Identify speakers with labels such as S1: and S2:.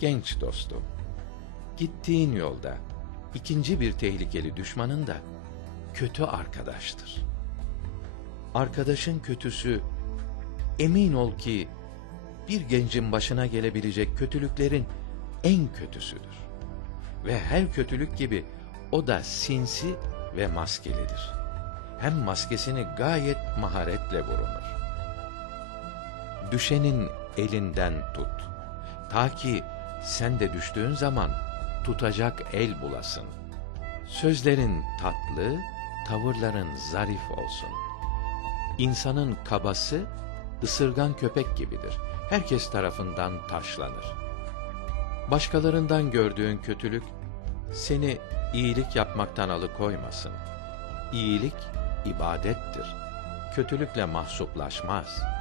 S1: Genç dostum, gittiğin yolda ikinci bir tehlikeli düşmanın da kötü arkadaştır. Arkadaşın kötüsü emin ol ki bir gencin başına gelebilecek kötülüklerin en kötüsüdür. Ve her kötülük gibi o da sinsi ve maskelidir. Hem maskesini gayet maharetle vurunur. Düşenin elinden tut. Ta ki sen de düştüğün zaman tutacak el bulasın. Sözlerin tatlı, tavırların zarif olsun. İnsanın kabası, ısırgan köpek gibidir. Herkes tarafından taşlanır. Başkalarından gördüğün kötülük, seni iyilik yapmaktan alıkoymasın. İyilik, ibadettir. Kötülükle mahsuplaşmaz.''